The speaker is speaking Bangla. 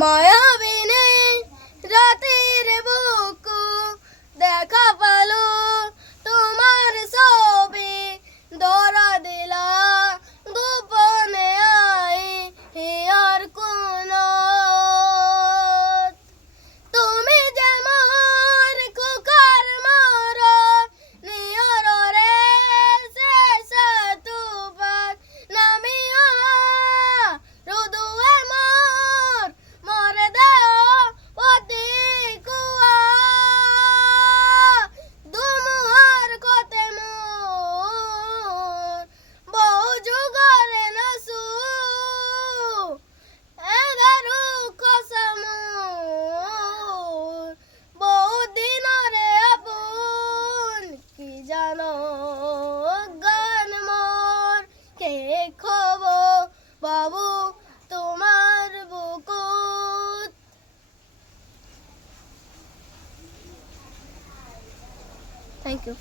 মায়াবিনী রাতের বুকু দেখা পালো তোমার ছবি ধরা দিলা গোপনে আই হিয়ার কোন তুমি যে মোর কুকার মোর নিয়র রে শেষ তুবার নামিয়া রুদুয়ে মোর মরে দেও পতি কুয়া দুমুহার কতে মোর বহু যুগরে নসু এগারু কসমুর বহু দিনরে আপন কি জানো গান মোর কে খবর বাবু তোমার বুকুত। Thank you.